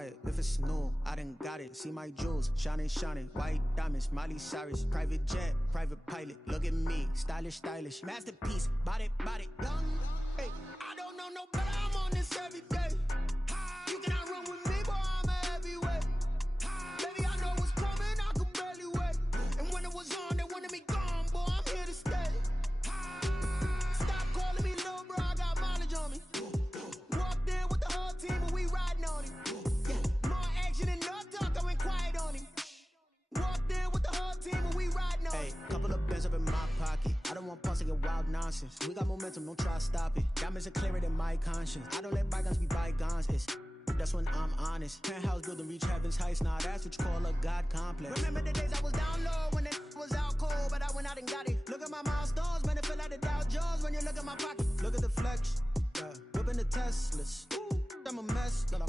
quiet if it's new. I done got it. See my jewels, shining, shining. White diamonds, Miley Cyrus. Private jet, private pilot. Look at me, stylish, stylish. Masterpiece, body, body. Young, hey, I don't know no better. I'm on this every day. You cannot run with me, boy. I'm a heavyweight. Baby, I know what's coming. I could barely wait. And when it was on, they wanted me gone, boy. I'm here to stay. Stop calling me little bro. I got mileage on me. Walked in with the whole team and we riding on him. Yeah, more action and no talk. I went quiet on him. Walked in with the whole team and we riding on him. Hey, couple of bands up in my pocket. I don't want pulse to get wild nonsense. We got momentum, don't try to stop it. Diamonds are clearer than my conscience. I don't let bygones be bygones. That's when I'm honest. Penthouse building reach heaven's heights. Now that's what you call a God complex. Remember the days I was down low when it was out cold, but I went out and got it. Look at my milestones, man, it feel like the Dow Jones when you look at my pocket. Look at the flex, yeah. Whipping the Teslas. I'm a mess, but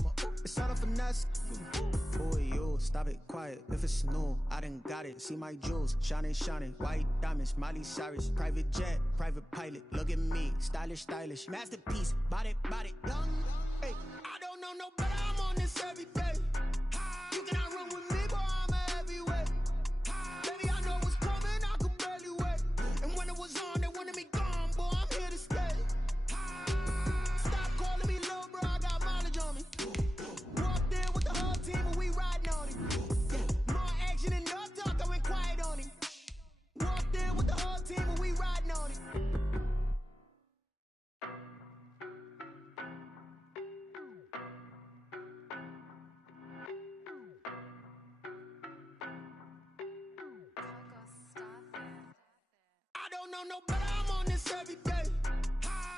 it's all a finesse. Boy, you stop it, quiet if it's new. I done got it. See my jewels, shining, shining. White diamonds, Miley Cyrus. Private jet, private pilot. Look at me, stylish, stylish. Masterpiece, body, body. Young, hey, I don't know no better. I'm on this every day. You cannot run with me, boy. I'm a heavyweight. Baby, I know what's coming. I could barely wait. And when it was on, they wanted me gone, boy. I'm here to stay. Stop calling me little bro. I got mileage on me. Walked in with the whole team and we riding on him. Yeah, more action and no talk. I went quiet on him. Walked in with the whole team and we riding on him. I don't know no better. I'm on this every day.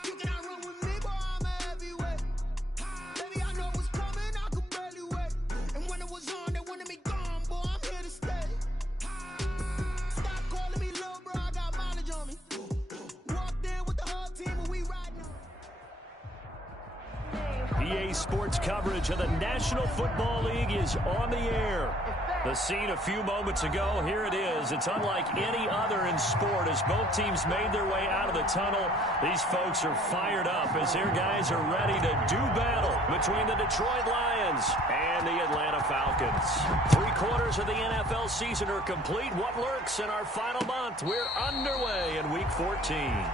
You cannot run with me, boy. I'm a heavyweight. Baby, I know what's coming. I could barely wait. And when it was on, they wanted me gone, boy. I'm here to stay. Stop calling me little bro. I got mileage on me. Walked in with the whole team and we riding on. EA Sports coverage of the National Football League is on the air. The scene a few moments ago, here it is. It's unlike any other in sport as both teams made their way out of the tunnel. These folks are fired up as their guys are ready to do battle between the Detroit Lions and the Atlanta Falcons. 3/4 of the NFL season are complete. What lurks in our final month? We're underway in Week 14.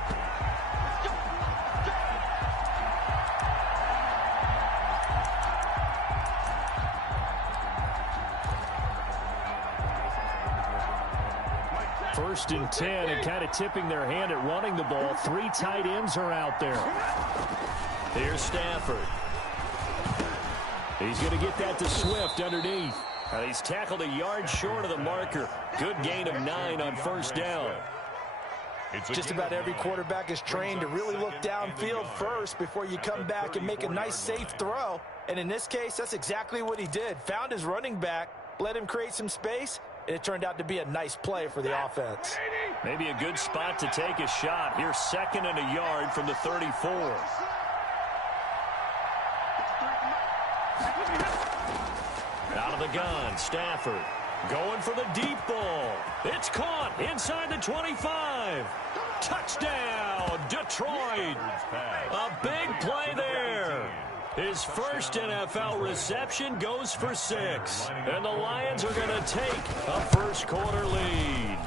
First and 10 and kind of tipping their hand at running the ball. 3 tight ends are out there. Here's Stafford. He's going to get that to Swift underneath. He's tackled a yard short of the marker. Good gain of 9 on first down. Just about every quarterback is trained to really look downfield first before you come back and make a nice safe throw. And in this case, that's exactly what he did. Found his running back, let him create some space, and it turned out to be a nice play for the offense. Maybe a good spot to take a shot. Here's 2nd and a yard from the 34. Out of the gun, Stafford going for the deep ball. It's caught inside the 25. Touchdown, Detroit. A big play there. His first NFL reception goes for 6. And the Lions are going to take a first-quarter lead.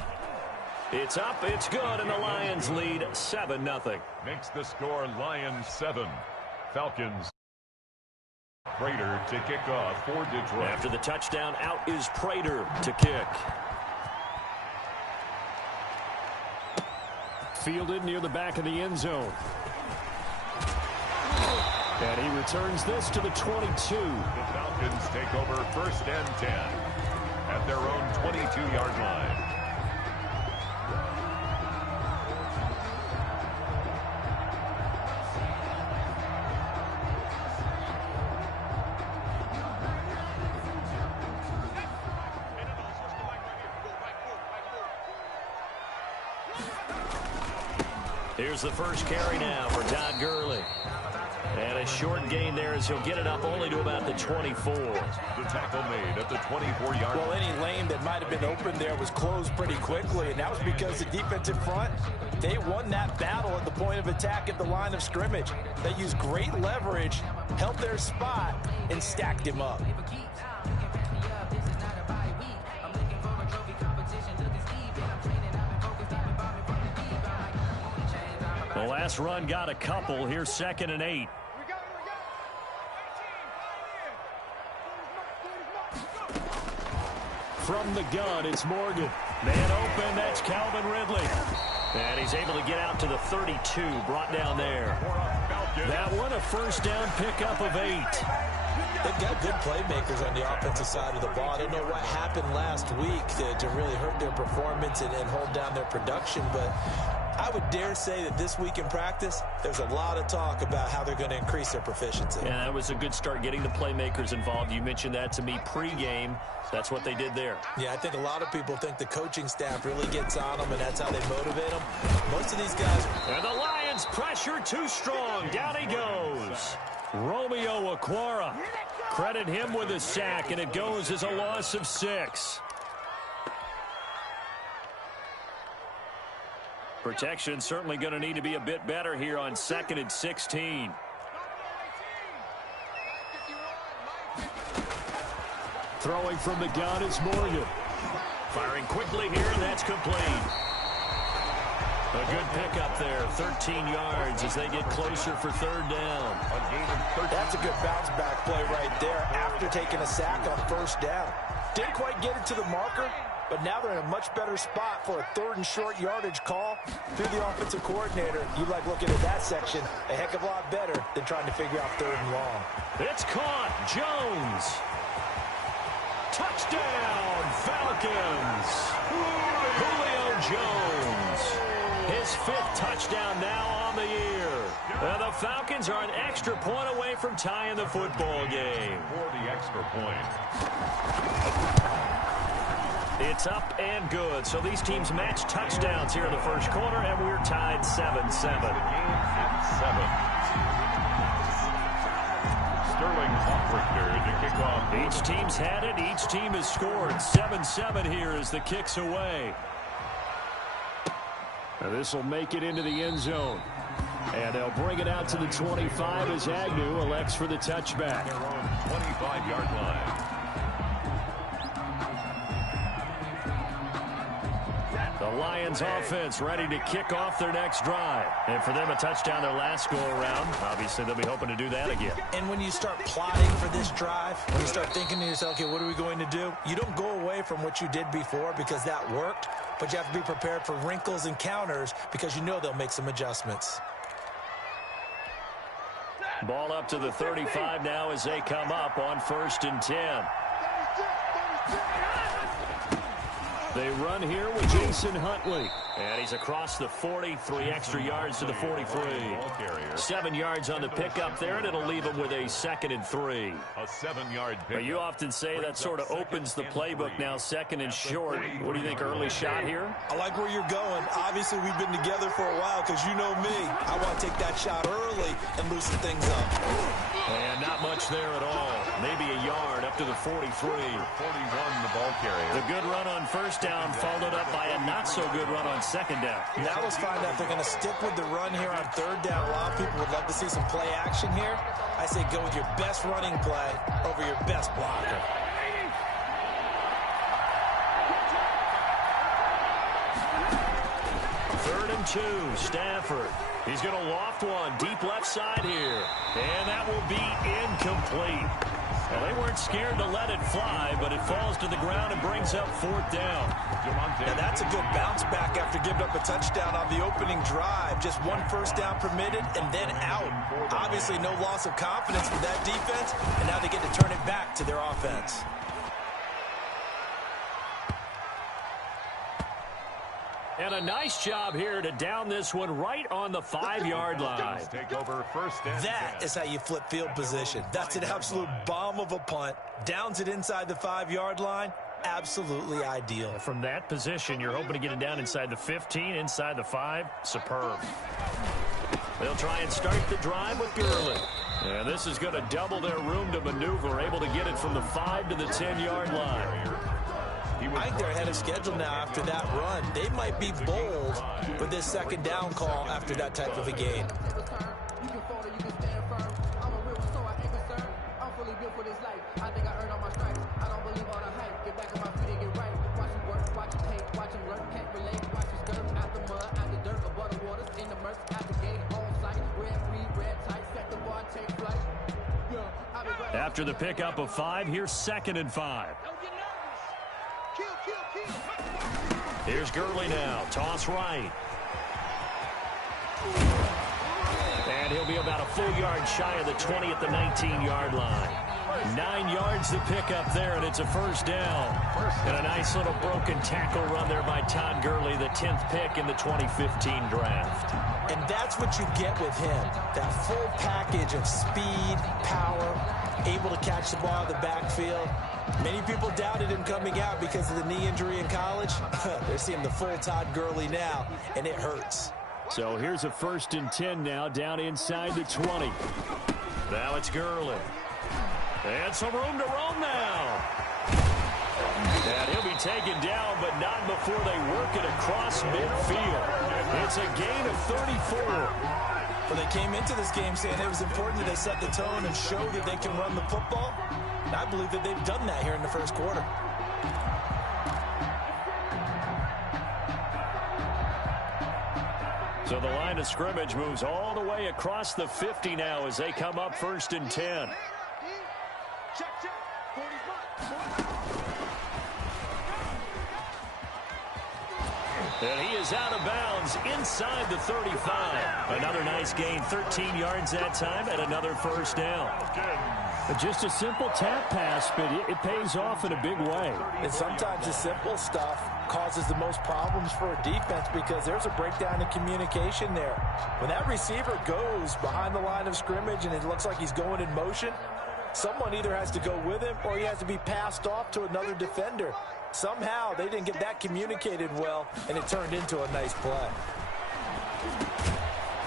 It's up, it's good, and the Lions lead 7-0. Makes the score Lions 7. Falcons. Prater to kick off for Detroit. After the touchdown, out is Prater to kick. Fielded near the back of the end zone. And he returns this to the 22. The Falcons take over 1st and 10 at their own 22-yard line. Here's the first carry now for Todd Gurley. And a short gain there as he'll get it up only to about the 24. The tackle made at the 24-yard line. Well, any lane that might have been open there was closed pretty quickly, and that was because the defensive front, they won that battle at the point of attack at the line of scrimmage. They used great leverage, held their spot, and stacked him up. The last run got a couple. Here's 2nd and 8. From the gun, it's Morgan. Man open, that's Calvin Ridley. And he's able to get out to the 32, brought down there. That one, a first down pickup of 8. They've got good playmakers on the offensive side of the ball. I don't know what happened last week to really hurt their performance and hold down their production, but I would dare say that this week in practice, there's a lot of talk about how they're going to increase their proficiency. Yeah, that was a good start getting the playmakers involved. You mentioned that to me pregame. That's what they did there. Yeah, I think a lot of people think the coaching staff really gets on them, and that's how they motivate them. Most of these guys... And the Lions pressure too strong. Down he goes. Romeo Okwara. Credit him with a sack, and it goes as a loss of 6. Protection certainly going to need to be a bit better here on 2nd and 16. Throwing from the gun is Morgan. Firing quickly here, and that's complete. A good pickup there, 13 yards as they get closer for 3rd down. That's a good bounce-back play right there after taking a sack on 1st down. Didn't quite get it to the marker, but now they're in a much better spot for a 3rd and short yardage call. Through the offensive coordinator, you like looking at that section a heck of a lot better than trying to figure out 3rd and long. It's caught. Jones. Touchdown, Falcons. Julio Jones. His 5th touchdown now on the year. And the Falcons are an extra point away from tying the football game. For the extra point. It's up and good. So these teams match touchdowns here in the first quarter, and we're tied 7-7. Sterling Hawkrichter to kick off. Each team's had it. Each team has scored. 7-7 here as the kick's away. Now this will make it into the end zone. And they'll bring it out to the 25 as Agnew elects for the touchback. Their own 25-yard line. The Lions offense ready to kick off their next drive. And for them, a touchdown their last go-around. Obviously, they'll be hoping to do that again. And when you start plotting for this drive, when you start thinking to yourself, okay, what are we going to do? You don't go away from what you did before because that worked, but you have to be prepared for wrinkles and counters because you know they'll make some adjustments. Ball up to the 35 now as they come up on 1st and 10. They run here with Jason Huntley. And he's across the 40, 3 extra yards to the 43. 7 yards on the pickup there, and it'll leave him with a 2nd and 3. A 7-yard pickup. You often say that sort of opens the playbook now, 2nd and short. What do you think, early shot here? I like where you're going. Obviously, we've been together for a while because you know me. I want to take that shot early and loosen things up. And not much there at all. Maybe a yard up to the 43. 41, the ball carrier. The good run on 1st down followed up by a not-so-good run on 2nd down. Now let's find out if they're going to stick with the run here on 3rd down. A lot of people would love to see some play action here. I say go with your best running play over your best blocker. Third and 2, Stafford. He's going to loft one deep left side here. And that will be incomplete. Well, they weren't scared to let it fly, but it falls to the ground and brings up 4th down. Now that's a good bounce back after giving up a touchdown on the opening drive. Just 1 first down permitted and then out. Obviously no loss of confidence with that defense, and now they get to turn it back to their offense. And a nice job here to down this one right on the 5-yard line. Take over 1st and 10. That is how you flip field position. That's an absolute bomb of a punt. Downs it inside the 5-yard line. Absolutely ideal. From that position, you're hoping to get it down inside the 15, inside the 5. Superb. They'll try and start the drive with Gurley. And this is going to double their room to maneuver, able to get it from the 5 to the 10-yard line. I think they're ahead of schedule now after that run. They might be bold with this second down call after that type of a gain. After the pickup of 5, here's 2nd and 5. Here's Gurley now. Toss right. And he'll be about a full yard shy of the 20 at the 19-yard line. 9 yards to pick up there, and it's a first down. And a nice little broken tackle run there by Todd Gurley, the 10th pick in the 2015 draft. And that's what you get with him, that full package of speed, power, able to catch the ball in the backfield. Many people doubted him coming out because of the knee injury in college. They're seeing the full Todd Gurley now, and it hurts. So here's a 1st and 10 now, down inside the 20. Now it's Gurley. And some room to roam now. And he'll be taken down, but not before they work it across midfield. It's a gain of 34. Well, they came into this game saying it was important that they set the tone and show that they can run the football. And I believe that they've done that here in the first quarter. So the line of scrimmage moves all the way across the 50 now as they come up 1st and 10. And he is out of bounds inside the 35. Another nice gain, 13 yards that time, and another first down. Just a simple tap pass, but it pays off in a big way. And sometimes the simple stuff causes the most problems for a defense because there's a breakdown in communication there. When that receiver goes behind the line of scrimmage and it looks like he's going in motion, someone either has to go with him or he has to be passed off to another defender. Somehow they didn't get that communicated well, and it turned into a nice play.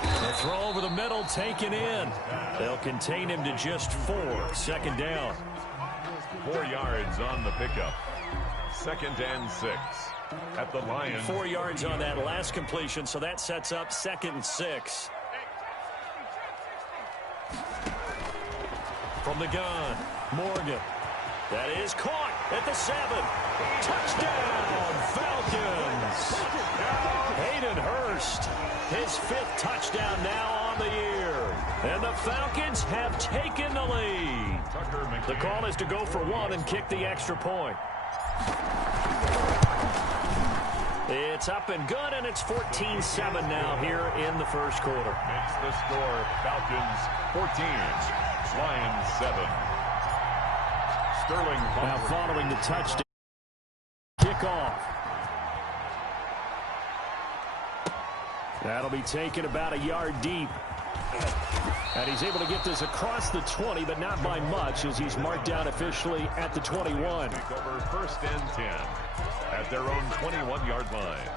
The throw over the middle taken in. They'll contain him to just 4. 2nd down. 4 yards on the pickup. 2nd and 6 at the Lions. 4 yards on that last completion, so that sets up 2nd and 6. From the gun, Morgan. That is caught at the 7. Touchdown, Falcons. Hayden Hurst, his 5th touchdown now on the year. And the Falcons have taken the lead. The call is to go for 1 and kick the extra point. It's up and good, and it's 14-7 now here in the first quarter. Makes the score Falcons 14, Lions 7. Sterling now following the touchdown. Kickoff. That'll be taken about a yard deep. And he's able to get this across the 20, but not by much as he's marked down officially at the 21. Take over 1st and 10 at their own 21-yard line.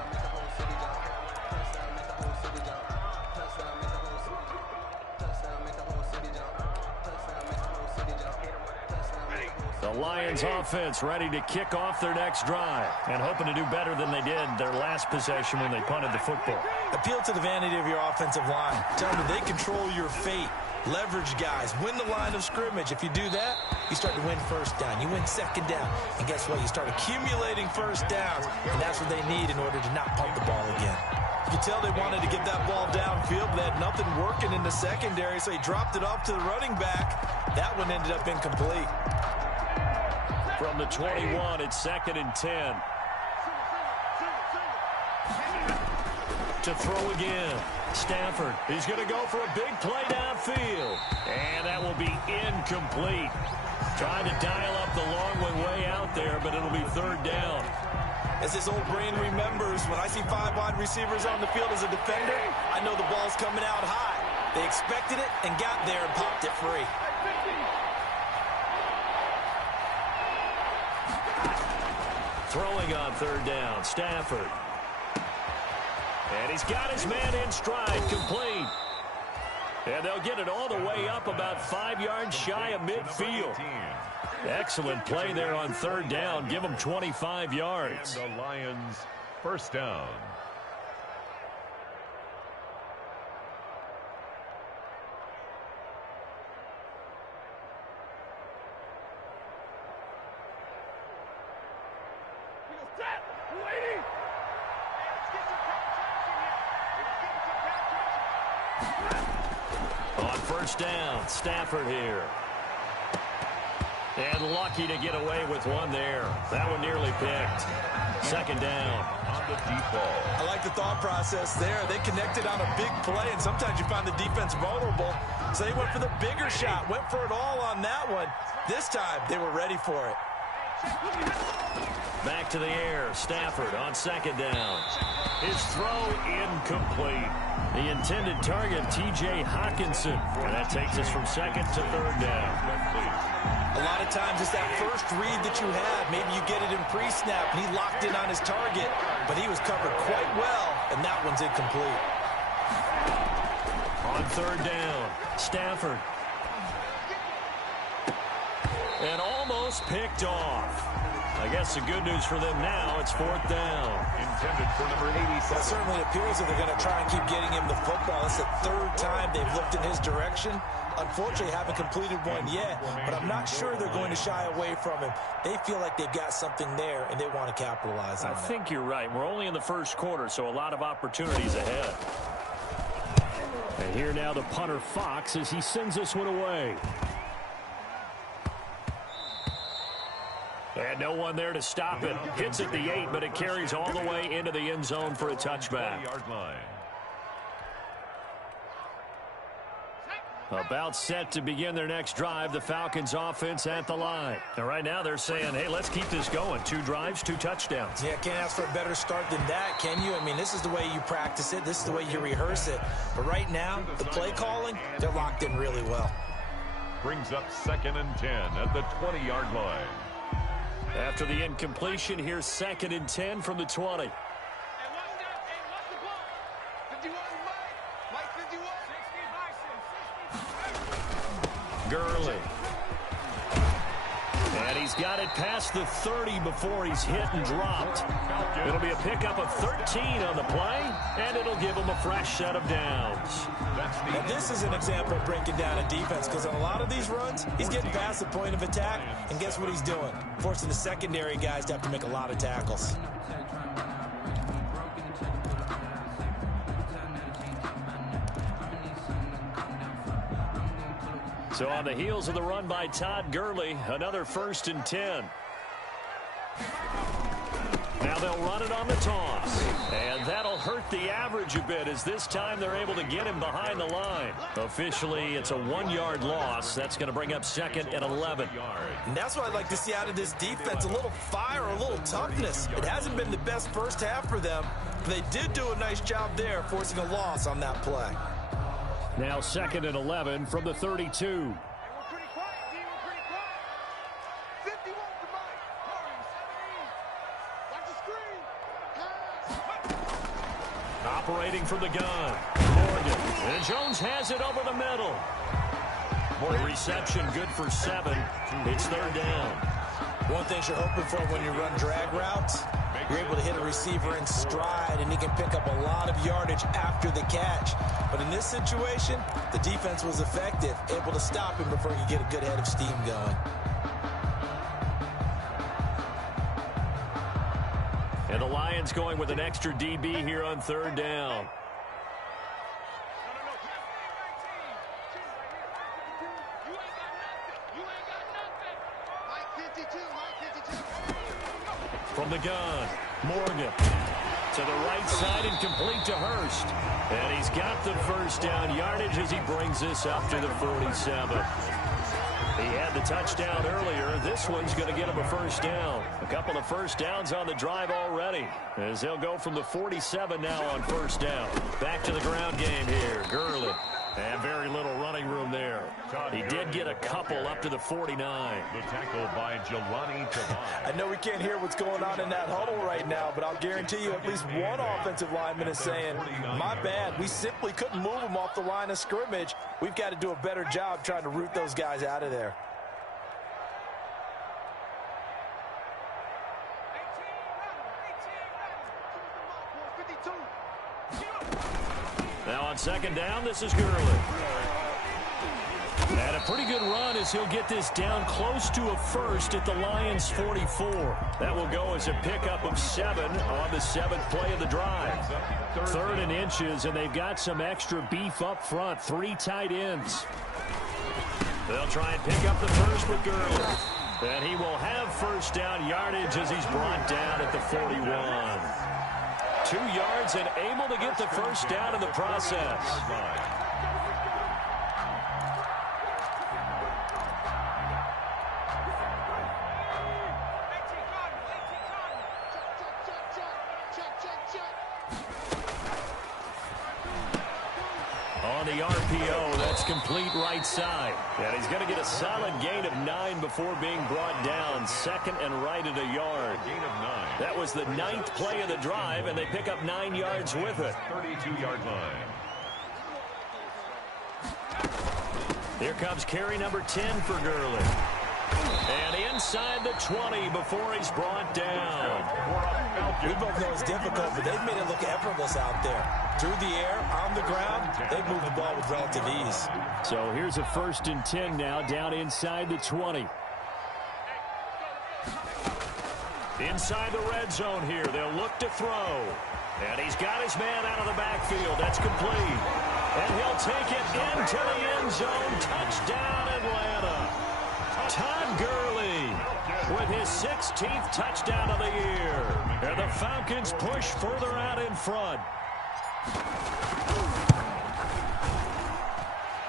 The Lions offense ready to kick off their next drive and hoping to do better than they did their last possession when they punted the football. Appeal to the vanity of your offensive line. Tell them they control your fate. Leverage guys. Win the line of scrimmage. If you do that, you start to win 1st down. You win 2nd down. And guess what? You start accumulating 1st downs. And that's what they need in order to not punt the ball again. You can tell they wanted to get that ball downfield, but they had nothing working in the secondary, so he dropped it off to the running back. That one ended up incomplete. From the 21, it's 2nd and 10. To throw again. Stafford, he's going to go for a big play downfield. And that will be incomplete. Trying to dial up the long way out there, but it'll be 3rd down. As his old brain remembers, when I see 5 wide receivers on the field as a defender, I know the ball's coming out high. They expected it and got there and popped it free. Throwing on 3rd down, Stafford. And he's got his man in stride, complete. And they'll get it all the way up about 5 yards shy of midfield. Excellent play there on third down. Give them 25 yards. And the Lions first down. On first down, Stafford here. And lucky to get away with one there. That one nearly picked. Second down. On the deep ball. I like the thought process there. They connected on a big play, and sometimes you find the defense vulnerable. So they went for the bigger shot, went for it all on that one. This time, they were ready for it. Back to the air. Stafford on second down. His throw incomplete. The intended target, T.J. Hawkinson. And that takes us from second to third down. A lot of times it's that first read that you have. Maybe you get it in pre-snap, and he locked in on his target, but he was covered quite well, and that one's incomplete. On third down, Stafford. And almost picked off. I guess the good news for them now, it's fourth down. Intended for number 87. It certainly appears that they're going to try and keep getting him the football. It's the third time they've looked in his direction. Unfortunately, haven't completed one yet, but I'm not sure they're going to shy away from him. They feel like they've got something there, and they want to capitalize on it. I think you're right. We're only in the first quarter, so a lot of opportunities ahead. And here now the punter, Fox, as he sends this one away. And no one there to stop it. Hits at the 8, but it carries all the way into the end zone for a touchback. 20-yard line. About set to begin their next drive, the Falcons offense at the line. And right now they're saying, hey, let's keep this going. 2 drives, 2 touchdowns. Yeah, can't ask for a better start than that, can you? I mean, this is the way you practice it. This is the way you rehearse it. But right now, the play calling, they're locked in really well. Brings up 2nd and 10 at the 20-yard line. After the incompletion, here's 2nd and 10 from the 20. Gurley. And he's got it past the 30 before he's hit and dropped. It'll be a pickup of 13 on the play, and it'll give him a fresh set of downs. And this is an example of breaking down a defense, because on a lot of these runs, he's getting past the point of attack, and guess what he's doing? Forcing the secondary guys to have to make a lot of tackles. So on the heels of the run by Todd Gurley, another 1st and 10. Now they'll run it on the toss. And that'll hurt the average a bit, as this time they're able to get him behind the line. Officially, it's a 1-yard loss. That's going to bring up 2nd and 11. And that's what I'd like to see out of this defense, a little fire, a little toughness. It hasn't been the best first half for them, but they did do a nice job there, forcing a loss on that play. Now 2nd and 11 from the 32. Operating from the gun, Morgan. And Jones has it over the middle. More reception, good for 7. It's 3rd down. One thing you're hoping for when you run drag routes, you're able to hit a receiver in stride, and he can pick up a lot of yardage after the catch. But in this situation, the defense was effective, able to stop him before he could get a good head of steam going. And the Lions going with an extra DB here on 3rd down. From the gun, Morgan to the right side and complete to Hurst. And he's got the first down yardage as he brings this up to the 47. He had the touchdown earlier. This one's going to get him a first down. A couple of first downs on the drive already, as they'll go from the 47 now on first down. Back to the ground game here. Gurley And very little running room there. He did get a couple up to the 49. The tackle by Jelani Tavai. I know we can't hear what's going on in that huddle right now, but I'll guarantee you at least one offensive lineman is saying, my bad, we simply couldn't move them off the line of scrimmage. We've got to do a better job trying to root those guys out of there. Now on second down, this is Gurley. And a pretty good run as he'll get this down close to a first at the Lions' 44. That will go as a pickup of 7 on the 7th play of the drive. 3rd and inches, and they've got some extra beef up front. 3 tight ends. They'll try and pick up the first with Gurley. And he will have first down yardage as he's brought down at the 41. 2 yards and able to get the first down in the process. On the RPO, that's complete right side. And he's going to get a solid gain of 9 before being brought down. 2nd and right at a yard. Gain of 9. That was the 9th play of the drive, and they pick up 9 yards with it. 32-yard line. Here comes carry number 10 for Gurley. And inside the 20 before he's brought down. We both know it's difficult, but they've made it look effortless out there. Through the air, on the ground, they've moved the ball with relative ease. So here's a 1st and 10 now, down inside the 20. Inside the red zone here, they'll look to throw. And he's got his man out of the backfield. That's complete. And he'll take it into the end zone. Touchdown, Atlanta. Todd Gurley with his 16th touchdown of the year. And the Falcons push further out in front.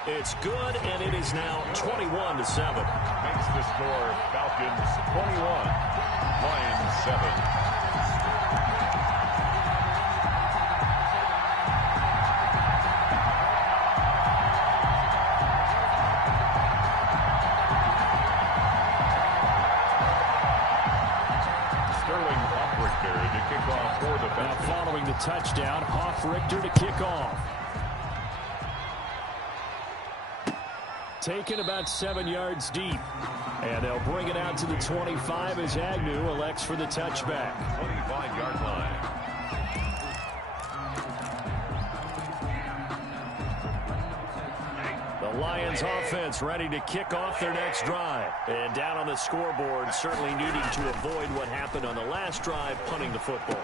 It's good, and it is now 21-7. Makes the score Falcons 21, Lions 7. Now following the touchdown, Richter to kick off. Taken about 7 yards deep. And they'll bring it out to the 25 as Agnew elects for the touchback. 25-yard line. The Lions offense ready to kick off their next drive. And down on the scoreboard, certainly needing to avoid what happened on the last drive, punting the football.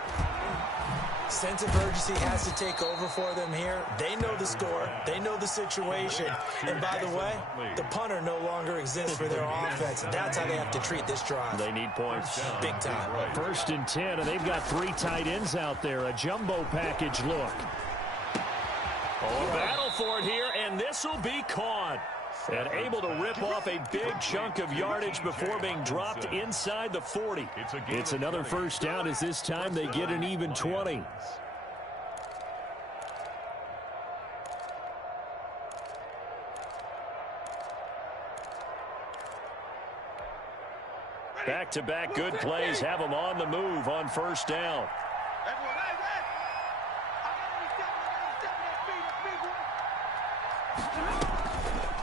Sense of urgency has to take over for them here. They know the score. They know the situation. And by the way, the punter no longer exists for their offense. That's how they have to treat this drive. They need points. Big time. 1st and 10, and they've got 3 tight ends out there. A jumbo package look. Oh, a battle for it here, and this will be caught. And able to rip off a big chunk of yardage before being dropped inside the 40. It's another first down as this time they get an even 20. Back-to-back good plays have them on the move on first down.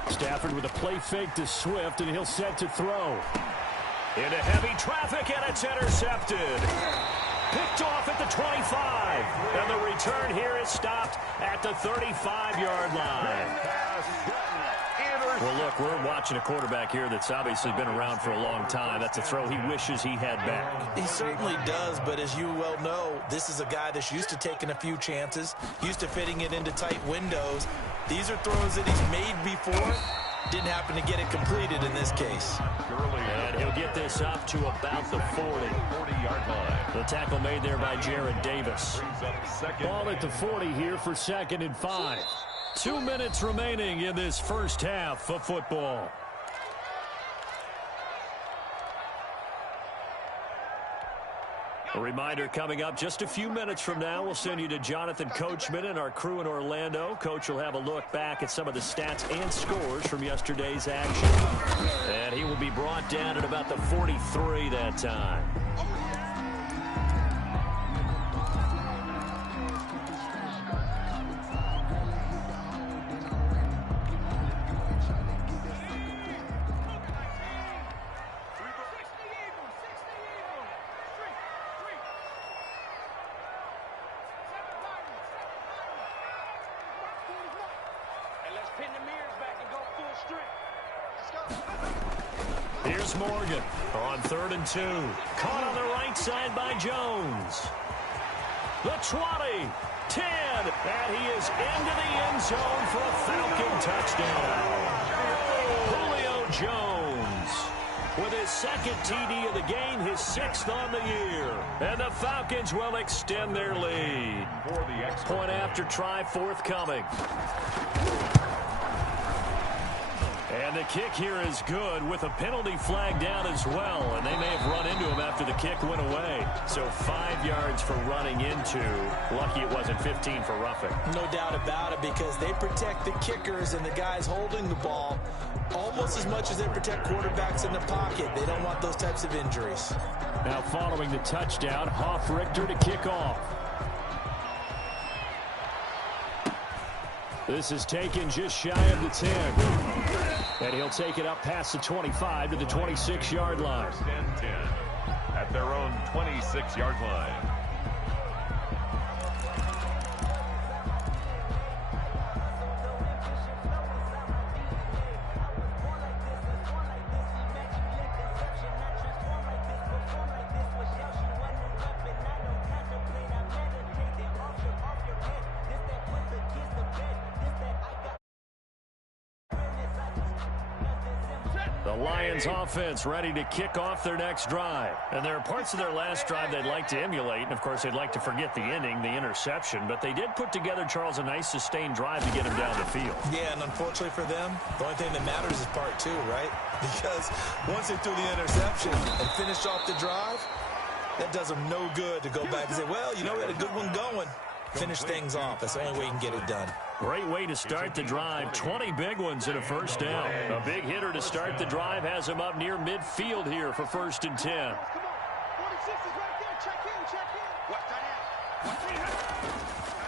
Stafford with a play fake to Swift, and he'll set to throw. Into heavy traffic, and it's intercepted. Picked off at the 25. And the return here is stopped at the 35-yard line. Well, look, we're watching a quarterback here that's obviously been around for a long time. That's a throw he wishes he had back. He certainly does, but as you well know, this is a guy that's used to taking a few chances, used to fitting it into tight windows. These are throws that he's made before. Didn't happen to get it completed in this case. And he'll get this up to about the 40-yard line. The tackle made there by Jared Davis. Ball at the 40 here for 2nd and 5. 2 minutes remaining in this first half of football. A reminder coming up just a few minutes from now. We'll send you to Jonathan Coachman and our crew in Orlando. Coach will have a look back at some of the stats and scores from yesterday's action. And he will be brought down at about the 43 that time. Here's Morgan on 3rd and 2. Caught on the right side by Jones. The 20, 10, and he is into the end zone for a Falcon touchdown. Julio Jones with his second TD of the game, his 6th on the year. And the Falcons will extend their lead. Point after try forthcoming. And the kick here is good with a penalty flag down as well. And they may have run into him after the kick went away. So 5 yards for running into. Lucky it wasn't 15 for roughing. No doubt about it, because they protect the kickers and the guys holding the ball almost as much as they protect quarterbacks in the pocket. They don't want those types of injuries. Now following the touchdown, Hoff-Richter to kick off. This is taken just shy of the 10. And he'll take it up past the 25 to the 26-yard line. 10 at their own 26-yard line. The Lions offense ready to kick off their next drive. And there are parts of their last drive they'd like to emulate. And, of course, they'd like to forget the ending, the interception. But they did put together, Charles, a nice sustained drive to get him down the field. Yeah, and unfortunately for them, the only thing that matters is part 2, right? Because once they threw the interception and finished off the drive, that does them no good to go back and say, well, you know, we had a good one going. Finish things off. That's the only way you can get it done. Great way to start the drive. 20 big ones and a first down. A big hitter to start the drive has him up near midfield here for 1st and 10.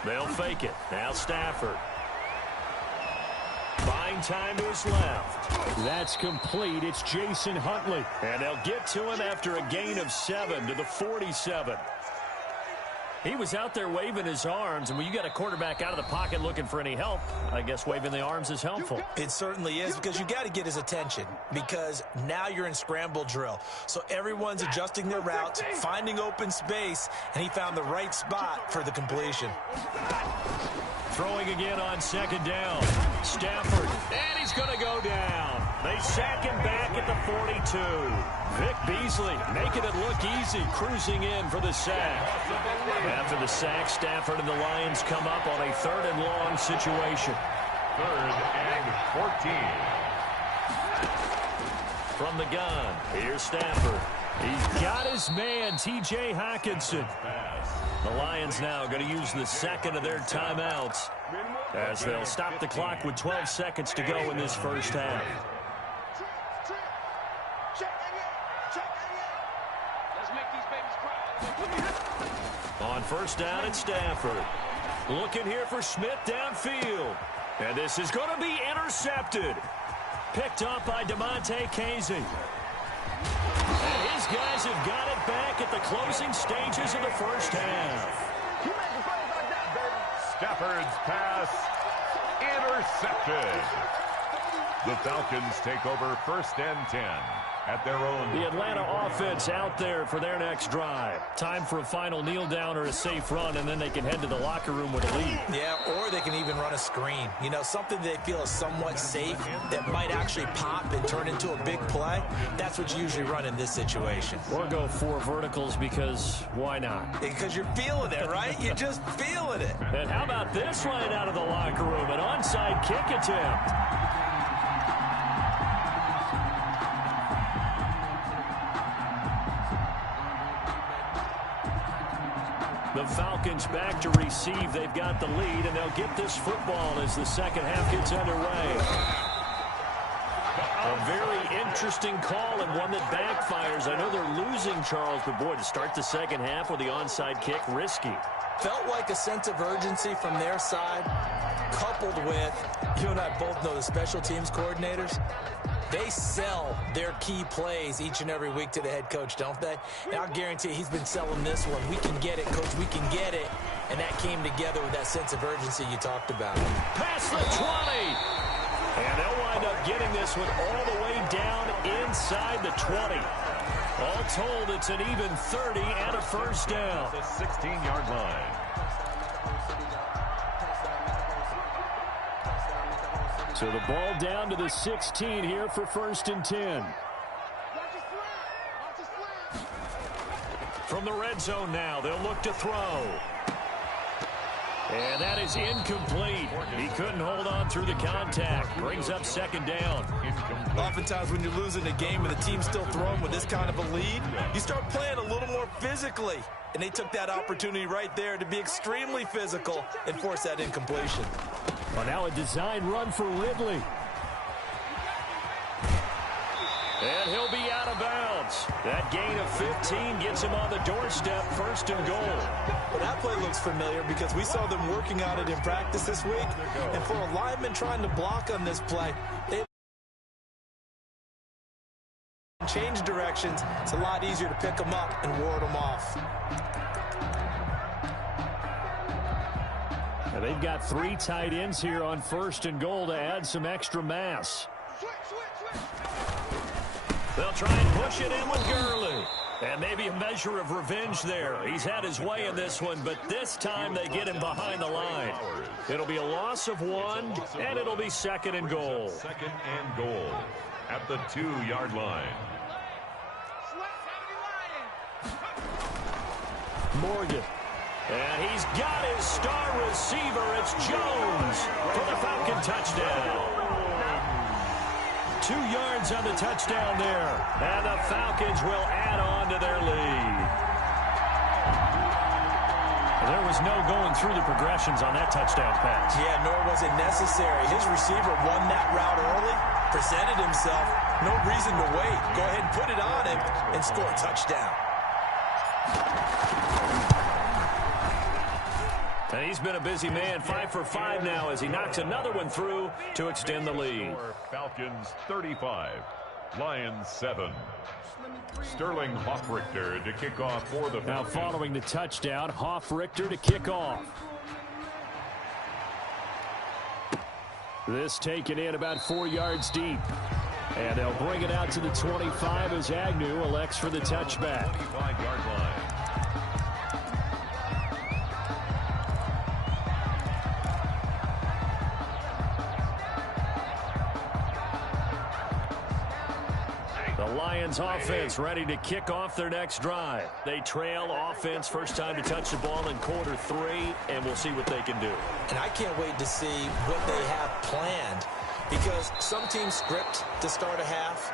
They'll fake it. Now Stafford. Buying time to his left. That's complete. It's Jason Huntley. And they'll get to him after a gain of 7 to the 47. He was out there waving his arms, and when you got a quarterback out of the pocket looking for any help, I guess waving the arms is helpful. It certainly is, because you got to get his attention, because now you're in scramble drill. So everyone's adjusting their routes, finding open space, and he found the right spot for the completion. Throwing again on 2nd down. Stafford, and he's going to go down. They sack him back at the 42. Vic Beasley making it look easy, cruising in for the sack. After the sack, Stafford and the Lions come up on a 3rd and long situation. 3rd and 14. From the gun, here's Stafford. He's got his man, T.J. Hockenson. The Lions now going to use the 2nd of their timeouts as they'll stop the clock with 12 seconds to go in this first half. On 1st down, it's Stafford. Looking here for Smith downfield. And this is going to be intercepted. Picked up by DeMonte Casey. And his guys have got it back at the closing stages of the first half. Stafford's pass intercepted. The Falcons take over 1st and 10 at their own. The Atlanta offense out there for their next drive. Time for a final kneel down or a safe run, and then they can head to the locker room with a lead. Yeah, or they can even run a screen. You know, something they feel is somewhat safe that might actually pop and turn into a big play. That's what you usually run in this situation. Or go 4 verticals, because why not? Because you're feeling it, right? You're just feeling it. And how about this line out of the locker room? An onside kick attempt. The Falcons back to receive. They've got the lead, and they'll get this football as the second half gets underway. A very interesting call and one that backfires. I know they're losing, Charles, but boy, to start the second half with the onside kick, risky. Felt like a sense of urgency from their side, coupled with, you and I both know the special teams coordinators. They sell their key plays each and every week to the head coach, don't they? And I'll guarantee he's been selling this one. We can get it, coach, we can get it. And that came together with that sense of urgency you talked about. Past the 20. And they'll wind up getting this one all the way down inside the 20. All told, it's an even 30 and a first down. The 16-yard line. So the ball down to the 16 here for 1st and 10. From the red zone now, they'll look to throw. And that is incomplete. He couldn't hold on through the contact. Brings up 2nd down. Oftentimes when you're losing a game and the team's still throwing with this kind of a lead, you start playing a little more physically. And they took that opportunity right there to be extremely physical and force that incompletion. Well, now a design run for Ridley. And he'll be out of bounds. That gain of 15 gets him on the doorstep, 1st and goal. Well, that play looks familiar because we saw them working on it in practice this week. And for a lineman trying to block on this play, they change directions. It's a lot easier to pick them up and ward them off. And they've got 3 tight ends here on 1st and goal to add some extra mass. They'll try and push it in with Gurley. And maybe a measure of revenge there. He's had his way in this one, but this time they get him behind the line. It'll be a loss of 1, and it'll be 2nd and goal. 2nd and goal at the 2-yard line. Morgan. And he's got his star receiver. It's Jones for the Falcon touchdown. 2 yards on the touchdown there. And the Falcons will add on to their lead. There was no going through the progressions on that touchdown pass. Yeah, nor was it necessary. His receiver won that route early, presented himself. No reason to wait. Go ahead and put it on him and score a touchdown. And he's been a busy man, 5 for 5 now as he knocks another one through to extend the lead. Falcons 35, Lions 7. Sterling Hoffrichter to kick off for the Falcons. Now following the touchdown, Hoffrichter to kick off. This taken in about 4 yards deep. And they'll bring it out to the 25 as Agnew elects for the touchback. 25-yard line. Lions offense ready to kick off their next drive. They trail offense, first time to touch the ball in quarter 3, and we'll see what they can do. And I can't wait to see what they have planned, because some teams script to start a half.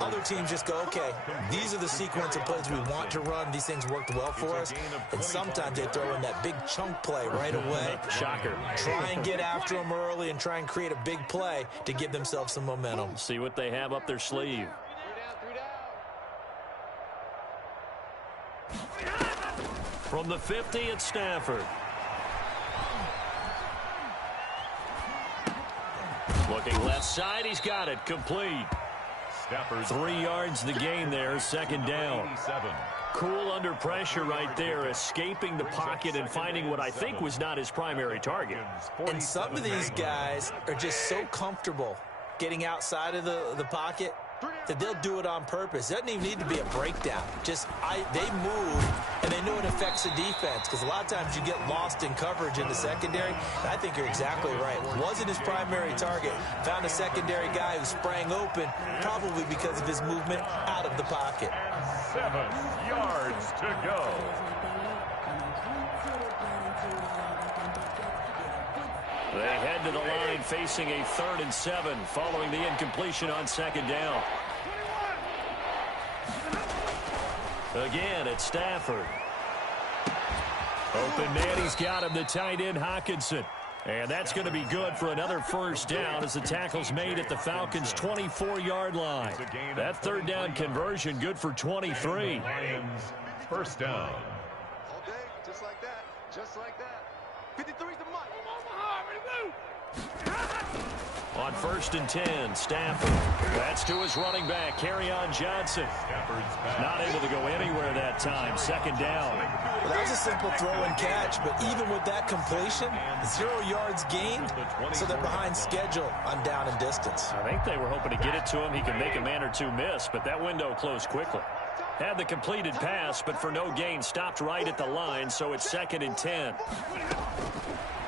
Other teams just go, okay, these are the sequence of plays we want to run. These things worked well for us. And sometimes they throw in that big chunk play right away. Shocker. Try and get after them early and try and create a big play to give themselves some momentum. See what they have up their sleeve. From the 50, it's Stafford. Looking left side, he's got it. Complete. Stafford. 3 yards the gain there, 2nd down. 87. Cool under pressure right there, escaping the pocket and finding what I think was not his primary target. And some of these guys are just so comfortable getting outside of the pocket that they'll do it on purpose. It doesn't even need to be a breakdown. Just they move, and they know it affects the defense, because a lot of times you get lost in coverage in the secondary. And I think you're exactly right. Wasn't his primary target. Found a secondary guy who sprang open, probably because of his movement out of the pocket. 7 yards to go. They head to the line facing a 3rd and 7 following the incompletion on 2nd down. Again, it's Stafford. Open man, he's got him, the tight end, Hockenson. And that's going to be good for another first down as the tackle's made at the Falcons' 24-yard line. That third down conversion good for 23. Lions, first down. Okay, just like that. Just like that. 53's the mark. On first and 10, Stafford. That's to his running back, Kerryon Johnson. Not able to go anywhere that time. Second down. Well, that was a simple throw and catch, but even with that completion, 0 yards gained, so they're behind schedule on down and distance. I think they were hoping to get it to him. He could make a man or two miss, but that window closed quickly. Had the completed pass, but for no gain, stopped right at the line, so it's second and 10.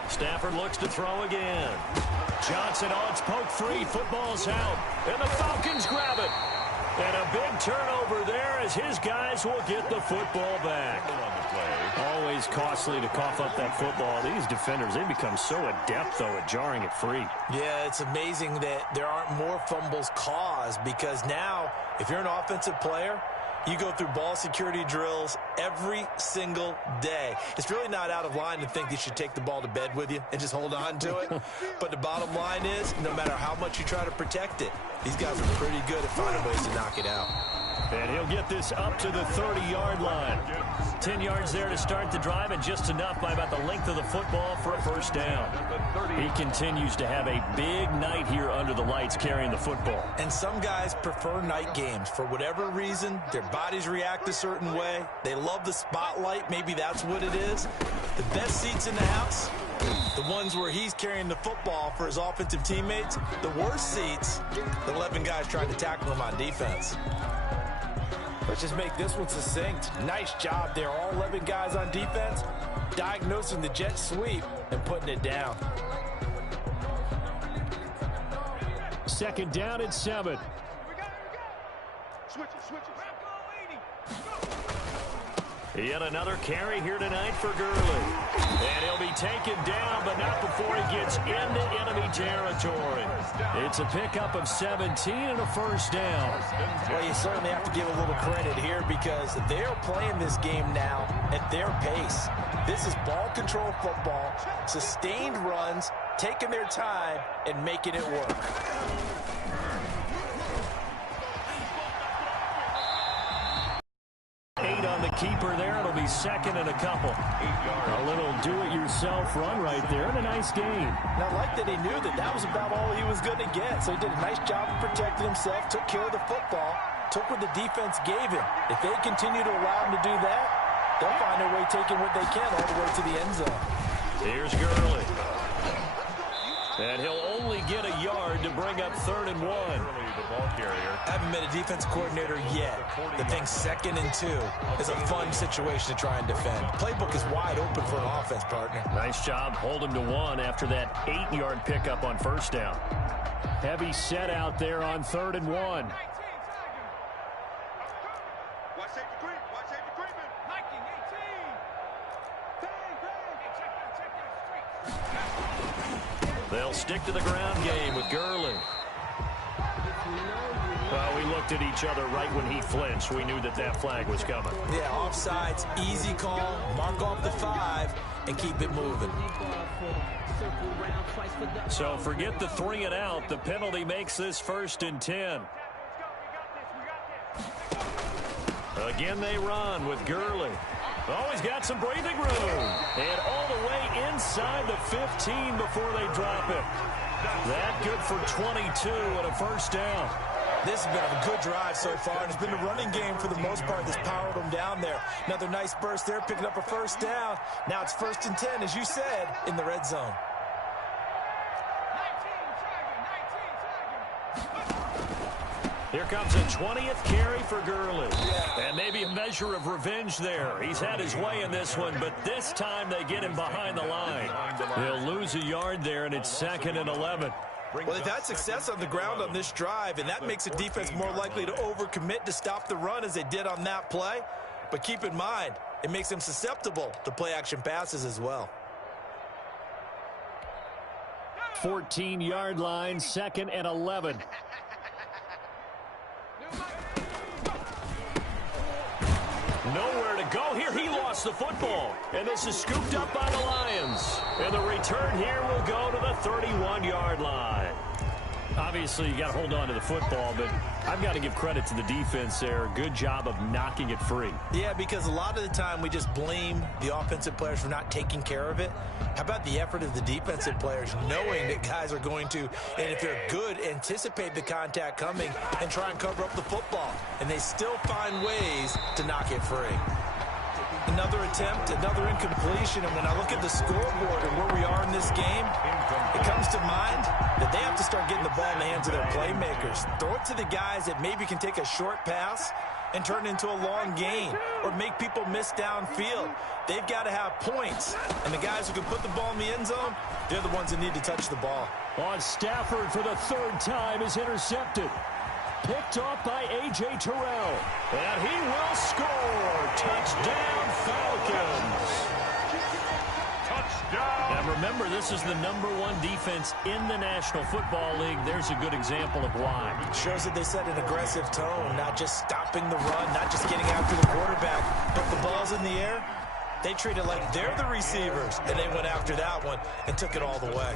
Stafford looks to throw again. Johnson on, it's poke free, football's out, and the Falcons grab it. And a big turnover there as his guys will get the football back. Always costly to cough up that football. These defenders, they become so adept, though, at jarring it free. Yeah, it's amazing that there aren't more fumbles caused because now, if you're an offensive player, you go through ball security drills every single day. It's really not out of line to think you should take the ball to bed with you and just hold on to it. But the bottom line is, no matter how much you try to protect it, these guys are pretty good at finding ways to knock it out. And he'll get this up to the 30-yard line. 10 yards there to start the drive, and just enough by about the length of the football for a first down. He continues to have a big night here under the lights carrying the football. And some guys prefer night games. For whatever reason, their bodies react a certain way. They love the spotlight. Maybe that's what it is. The best seats in the house, the ones where he's carrying the football for his offensive teammates. The worst seats, the 11 guys trying to tackle him on defense. Let's just make this one succinct. Nice job there. All 11 guys on defense diagnosing the jet sweep and putting it down. Second down at 7. Switch it. Yet another carry here tonight for Gurley. And he'll be taken down, but not before he gets into enemy territory. It's a pickup of 17 and a first down. Well, you certainly have to give a little credit here because they're playing this game now at their pace. This is ball control football, sustained runs, taking their time, and making it work. On the keeper there, it'll be second and a couple. A little do-it-yourself run right there, and a nice gain. Now, I like that he knew that was about all he was going to get, so he did a nice job of protecting himself, took care of the football, took what the defense gave him. If they continue to allow him to do that, they'll find their way taking what they can all the way to the end zone. Here's Gurley. And he'll only get a yard to bring up 3rd and 1. Haven't met a defense coordinator yet that thinks 2nd and 2 is a fun situation to try and defend. Playbook is wide open for an offense, partner. Nice job. Hold him to 1 after that 8-yard pickup on first down. Heavy set out there on 3rd and 1. Watch safety creep. Watch safety creeping. 19, 18. They'll stick to the ground game with Gurley. Well, we looked at each other right when he flinched. We knew that flag was coming. Yeah, offsides, easy call, mark off the 5, and keep it moving. So forget the 3 and out. The penalty makes this 1st and 10. Again, they run with Gurley. Oh, he's got some breathing room. And all the way inside the 15 before they drop it. That good for 22 and a first down. This has been a good drive so far, and it's been a running game for the most part that's powered them down there. Another nice burst there, picking up a first down. Now it's 1st and 10, as you said, in the red zone. Here comes a 20th carry for Gurley. And maybe a measure of revenge there. He's had his way in this one, but this time they get him behind the line. He'll lose a yard there, and it's 2nd and 11. Well, they've had success on the ground on this drive, and that makes a defense more likely to overcommit to stop the run as they did on that play. But keep in mind, it makes them susceptible to play-action passes as well. 14-yard line, 2nd and 11. Nowhere to go here. He lost lost the football. And this is scooped up by the Lions. And the return here will go to the 31-yard line. Obviously, you got to hold on to the football, but I've got to give credit to the defense there. Good job of knocking it free. Yeah, because a lot of the time we just blame the offensive players for not taking care of it. How about the effort of the defensive players, knowing that guys are going to, and if they're good, anticipate the contact coming and try and cover up the football. And they still find ways to knock it free. Another attempt, another incompletion, and when I look at the scoreboard and where we are in this game, it comes to mind that they have to start getting the ball in the hands of their playmakers. Throw it to the guys that maybe can take a short pass and turn it into a long gain or make people miss downfield. They've got to have points, and the guys who can put the ball in the end zone, they're the ones that need to touch the ball. On Stafford for the third time is intercepted. Picked off by A.J. Terrell. And he will score. Touchdown, Falcons. Touchdown. And remember, this is the #1 defense in the National Football League. There's a good example of why. Shows that they set an aggressive tone, not just stopping the run, not just getting after the quarterback, but the ball's in the air. They treat it like they're the receivers, and they went after that one and took it all the way.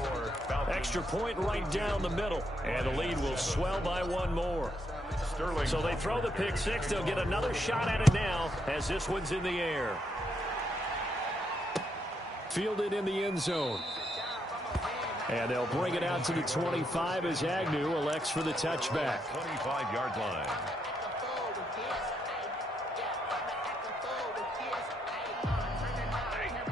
Extra point right down the middle, and the lead will swell by one more. So they throw the pick six. They'll get another shot at it now as this one's in the air. Fielded in the end zone. And they'll bring it out to the 25 as Agnew elects for the touchback. 25-yard line.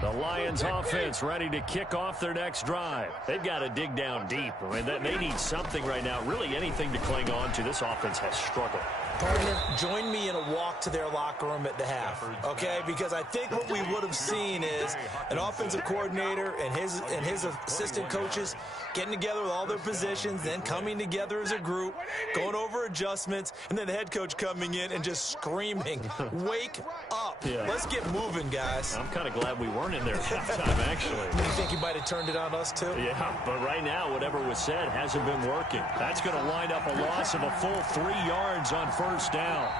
The Lions offense ready to kick off their next drive. They've got to dig down deep. I mean, they need something right now, really anything to cling on to. This offense has struggled. Partner, join me in a walk to their locker room at the half, okay? Because I think what we would have seen is an offensive coordinator and his assistant coaches getting together with all their positions, then coming together as a group, going over adjustments, and then the head coach coming in and just screaming, wake up. Yeah. Let's get moving, guys. I'm kind of glad we weren't in there at halftime, actually. You think he might have turned it on us, too? Yeah, but right now, whatever was said hasn't been working. That's going to wind up a loss of a full 3 yards on first down.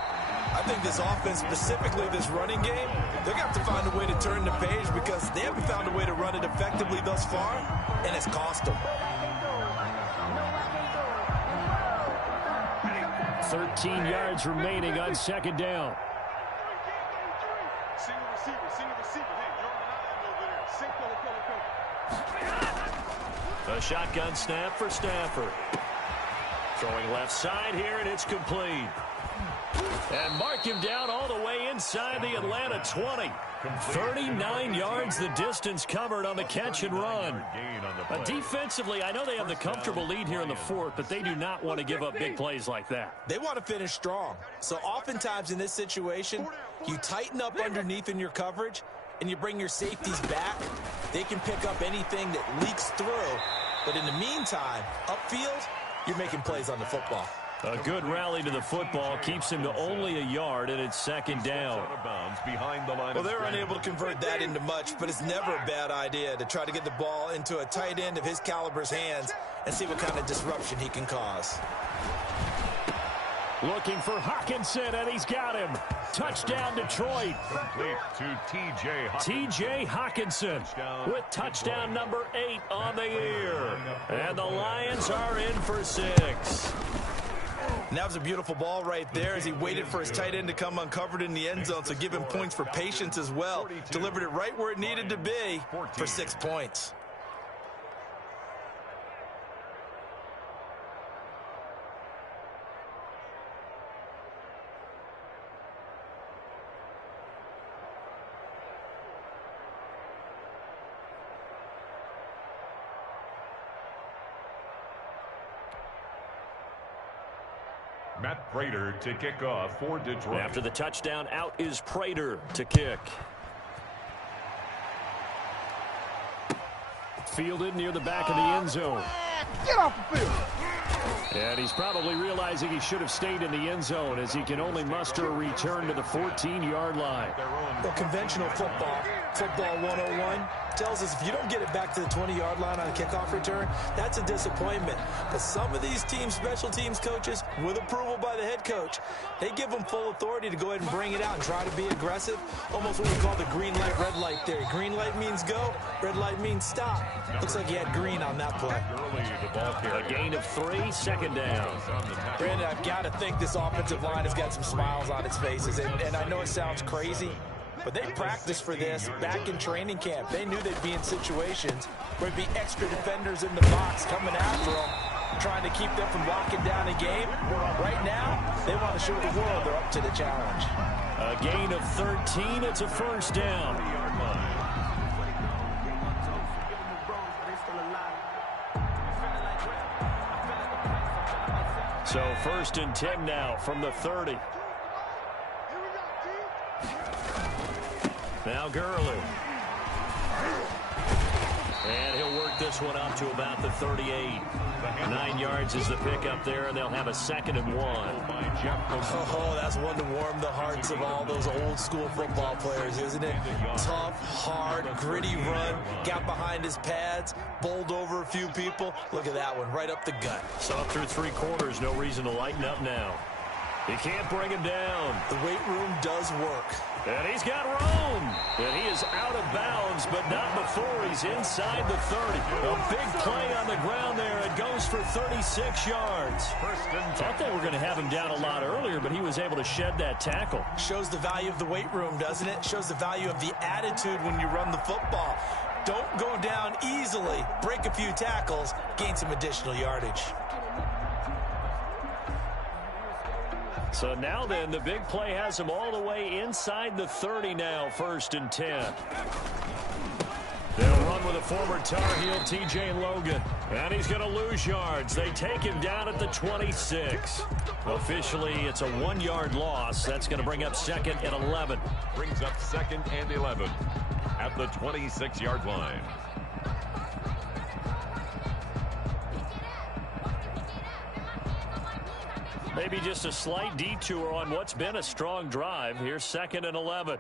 I think this offense, specifically this running game, they're going to have to find a way to turn the page because they haven't found a way to run it effectively thus far, and it's cost them. 13 yards remaining on second down. A shotgun snap for Stafford. Throwing left side here, and it's complete. And mark him down all the way inside the Atlanta 20. 39 yards the distance covered on the catch and run. Defensively, I know they have the comfortable lead here in the fourth, but they do not want to give up big plays like that. They want to finish strong. So oftentimes in this situation, you tighten up underneath in your coverage, and you bring your safeties back. They can pick up anything that leaks through. But in the meantime, upfield, you're making plays on the football. A good rally to the football keeps him to only a yard, and it's second down. Well, they're unable to convert that into much, but it's never a bad idea to try to get the ball into a tight end of his caliber's hands and see what kind of disruption he can cause. Looking for Hockenson, and he's got him. Touchdown, Detroit. Complete to T.J. Hockenson with touchdown number 8 on the year. And the Lions are in for 6. And that was a beautiful ball right there as he waited for his tight end to come uncovered in the end zone, so give him points for patience as well. Delivered it right where it needed to be for 6 points. Matt Prater to kick off for Detroit. After the touchdown, out is Prater to kick. Fielded near the back of the end zone. Get off the field. And he's probably realizing he should have stayed in the end zone as he can only muster a return to the 14-yard line. Well, conventional football, Football 101 tells us if you don't get it back to the 20-yard line on a kickoff return, that's a disappointment. But some of these teams, special teams coaches, with approval by the head coach, they give them full authority to go ahead and bring it out and try to be aggressive. Almost what we call the green light, red light theory. Green light means go, red light means stop. Looks like he had green on that play. A gain of 3, second down. Brandon, I've got to think this offensive line has got some smiles on its faces. And I know it sounds crazy, but they practiced for this back in training camp. They knew they'd be in situations where there'd be extra defenders in the box coming after them, trying to keep them from locking down a game. Right now, they want to show the world they're up to the challenge. A gain of 13. It's a first down. So first and 10 now from the 30. Now Gurley. And he'll work this one up to about the 38. 9 yards is the pickup there, and they'll have a 2nd and 1. Oh, that's one to warm the hearts of all those old school football players, isn't it? Tough, hard, gritty run, got behind his pads, bowled over a few people. Look at that one, right up the gut. So up through 3 quarters, no reason to lighten up now. He can't bring him down. The weight room does work. And he's got room. And he is out of bounds, but not before he's inside the 30. A big play on the ground there. It goes for 36 yards. Thought they were going to have him down a lot earlier, but he was able to shed that tackle. Shows the value of the weight room, doesn't it? Shows the value of the attitude when you run the football. Don't go down easily. Break a few tackles. Gain some additional yardage. So now then, the big play has him all the way inside the 30 now, 1st and 10. They'll run with a former Tar Heel, T.J. Logan. And he's going to lose yards. They take him down at the 26. Officially, it's a 1-yard loss. That's going to bring up 2nd and 11. Brings up 2nd and 11 at the 26-yard line. Maybe just a slight detour on what's been a strong drive. Here's 2nd and 11.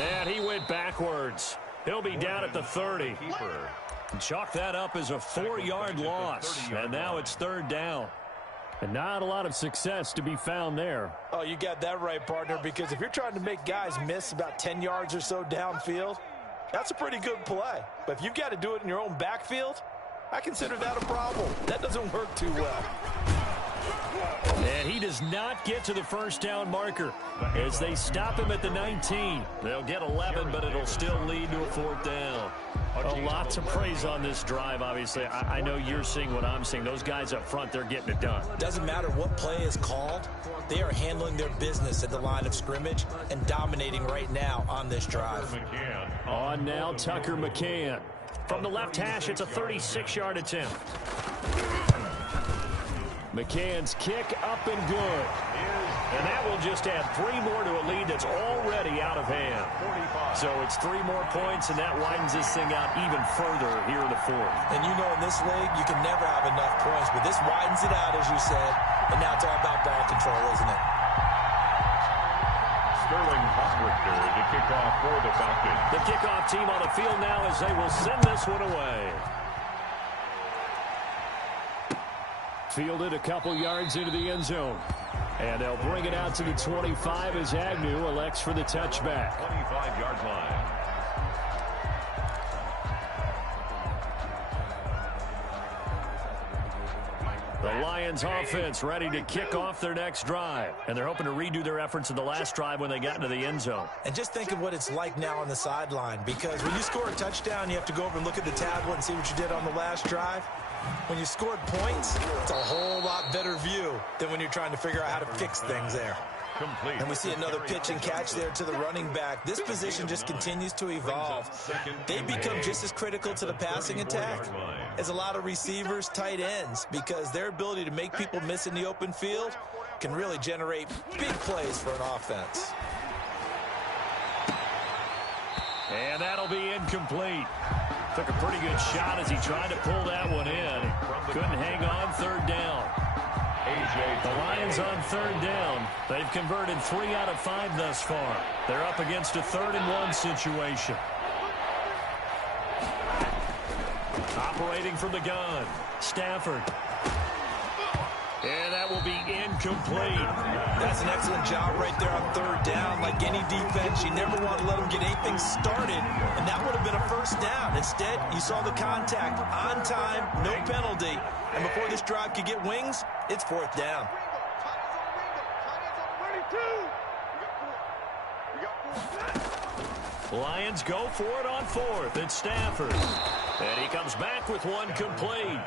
And he went backwards. He'll be down at the 30. Chalk that up as a 4-yard loss. And now it's 3rd down. And not a lot of success to be found there. Oh, you got that right, partner, because if you're trying to make guys miss about 10 yards or so downfield, that's a pretty good play. But if you've got to do it in your own backfield, I consider that a problem. That doesn't work too well. And he does not get to the 1st down marker as they stop him at the 19. They'll get 11, but it'll still lead to a 4th down. A lot to praise on this drive, obviously. I know you're seeing what I'm seeing. Those guys up front, they're getting it done. Doesn't matter what play is called. They are handling their business at the line of scrimmage and dominating right now on this drive. On now, Tucker McCann. From the left hash, it's a 36-yard attempt. McCann's kick up and good. And that will just add 3 more to a lead that's already out of hand. So it's 3 more points, and that widens this thing out even further here in the 4th. And you know in this league, you can never have enough points, but this widens it out, as you said, and now it's all about ball control, isn't it? Sterling Hoffrichter to kick off for the Falcons. The kickoff team on the field now as they will send this one away. Fielded a couple yards into the end zone. And they'll bring it out to the 25 as Agnew elects for the touchback. 25-yard line. The Lions offense ready to kick off their next drive. And they're hoping to redo their efforts in the last drive when they got into the end zone. And just think of what it's like now on the sideline, because when you score a touchdown, you have to go over and look at the tablet and see what you did on the last drive. When you scored points, it's a whole lot better view than when you're trying to figure out how to fix things there. And we see another pitch and catch there to the running back. This position just continues to evolve. They become just as critical to the passing attack as a lot of receivers, tight ends, because their ability to make people miss in the open field can really generate big plays for an offense. And that'll be incomplete. Took a pretty good shot as he tried to pull that one in. Couldn't hang on, 3rd down. The Lions on third down. They've converted 3 out of 5 thus far. They're up against a 3rd-and-1 situation. Operating from the gun, Stafford. And that will be incomplete. That's an excellent job right there on third down. Like any defense, you never want to let them get anything started, and that would have been a first down. Instead, you saw the contact on time, no penalty, and before this drive could get wings, it's 4th down. Lions go for it on 4th. It's Stafford. And he comes back with one complete.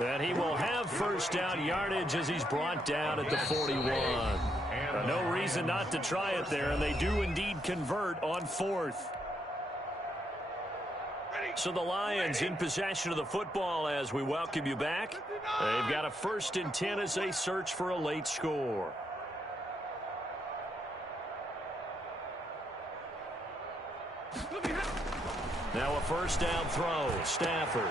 And he will have first down yardage as he's brought down at the 41. No reason not to try it there, and they do indeed convert on 4th. So the Lions in possession of the football as we welcome you back. They've got a 1st and 10 as they search for a late score. Now a first down throw. Stafford.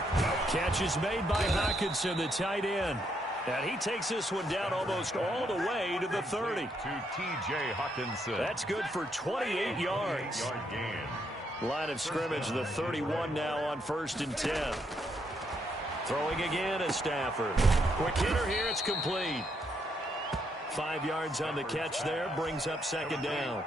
Catch is made by Hockenson, the tight end. And he takes this one down almost all the way to the 30. To T.J. Hockenson. That's good for 28 yards. Line of scrimmage, the 31 now on 1st and 10. Throwing again is Stafford. Quick hitter here, it's complete. 5 yards on the catch there, brings up 2nd down.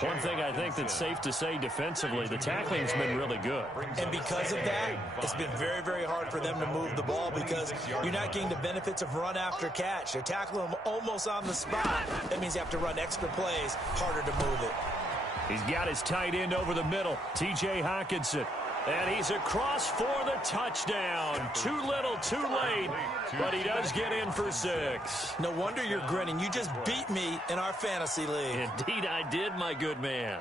One thing I think that's safe to say defensively, the tackling's been really good. And because of that, it's been very, very hard for them to move the ball because you're not getting the benefits of run after catch. They're tackling them almost on the spot. That means you have to run extra plays, harder to move it. He's got his tight end over the middle, T.J. Hockenson. And he's across for the touchdown. Too little, too late, but he does get in for 6. No wonder you're grinning. You just beat me in our fantasy league. Indeed I did, my good man.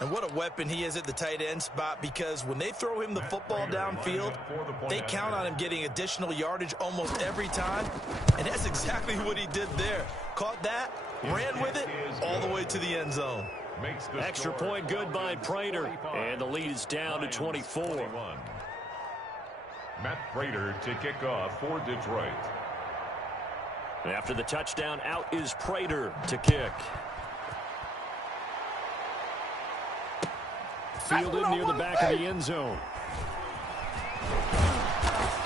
And what a weapon he is at the tight end spot, because when they throw him the football downfield, they count on him getting additional yardage almost every time. And that's exactly what he did there. Caught that, ran with it, all the way to the end zone. Extra point good by Prater, and the lead is down to 24. Matt Prater to kick off for Detroit. After the touchdown, out is Prater to kick. Fielded near the back of the end zone.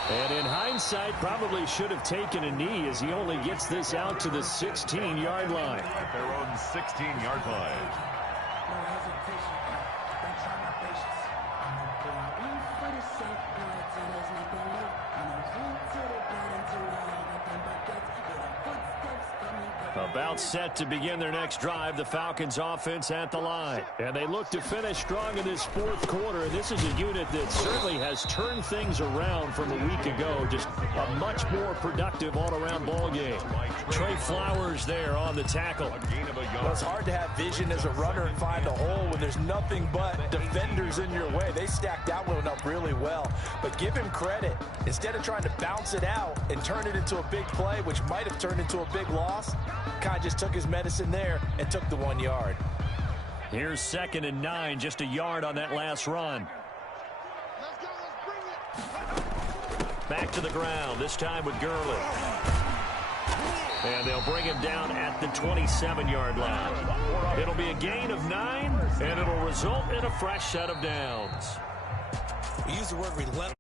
And in hindsight, probably should have taken a knee as he only gets this out to the 16-yard line. At their own 16-yard line. About set to begin their next drive, the Falcons offense at the line. And they look to finish strong in this 4th quarter. This is a unit that certainly has turned things around from a week ago. Just a much more productive all-around ball game. Trey Flowers there on the tackle. Well, it's hard to have vision as a runner and find a hole when there's nothing but defenders in your way. They stacked that one up really well. But give him credit. Instead of trying to bounce it out and turn it into a big play, which might have turned into a big loss, Kai just took his medicine there and took the 1 yard. Here's 2nd and 9, just a yard on that last run. Back to the ground, this time with Gurley. And they'll bring him down at the 27-yard line. It'll be a gain of 9, and it'll result in a fresh set of downs. We use the word relentless.